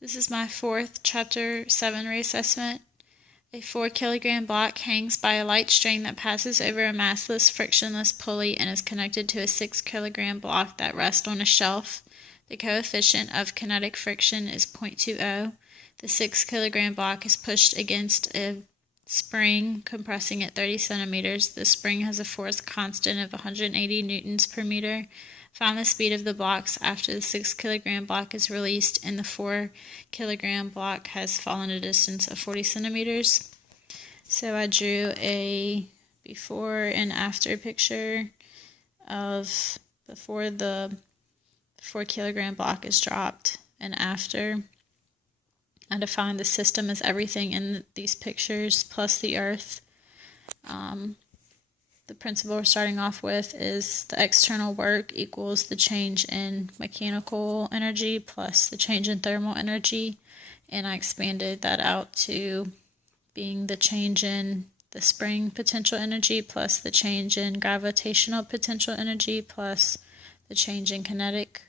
This is my fourth Chapter 7 reassessment. A 4-kilogram block hangs by a light string that passes over a massless, frictionless pulley and is connected to a 6-kilogram block that rests on a shelf. The coefficient of kinetic friction is 0.20. The 6-kilogram block is pushed against a spring compressing at 30 centimeters. The spring has a force constant of 180 newtons per meter. Find the speed of the blocks after the 6-kilogram block is released and the 4-kilogram block has fallen a distance of 40 centimeters. So I drew a before and after picture of before the 4-kilogram block is dropped and after. I defined the system as everything in these pictures plus the earth. The principle we're starting off with is the external work equals the change in mechanical energy plus the change in thermal energy, and I expanded that out to being the change in the spring potential energy plus the change in gravitational potential energy plus the change in kinetic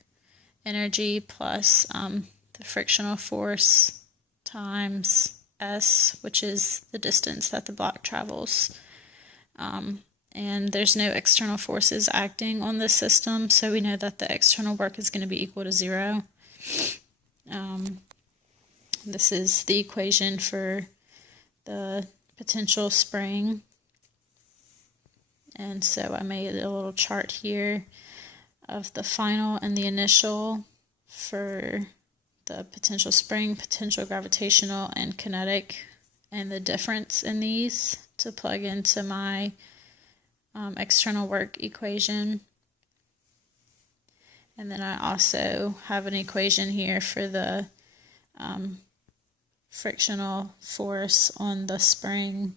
energy plus the frictional force times S, which is the distance that the block travels. And there's no external forces acting on this system, so we know that the external work is going to be equal to 0. This is the equation for the potential spring. And so I made a little chart here of the final and the initial for the potential spring, potential gravitational, and kinetic, and the difference in these to plug into my external work equation. And then I also have an equation here for the frictional force on the spring,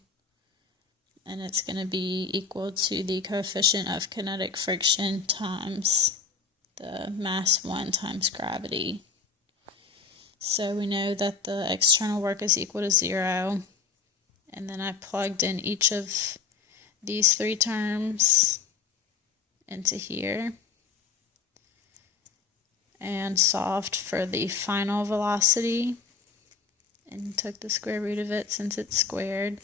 and it's going to be equal to the coefficient of kinetic friction times the mass 1 times gravity. So we know that the external work is equal to 0, and then I plugged in each of these 3 terms into here and solved for the final velocity and took the square root of it since it's squared.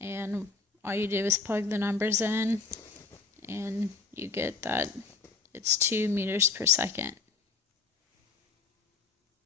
And all you do is plug the numbers in and you get that it's 2 meters per second.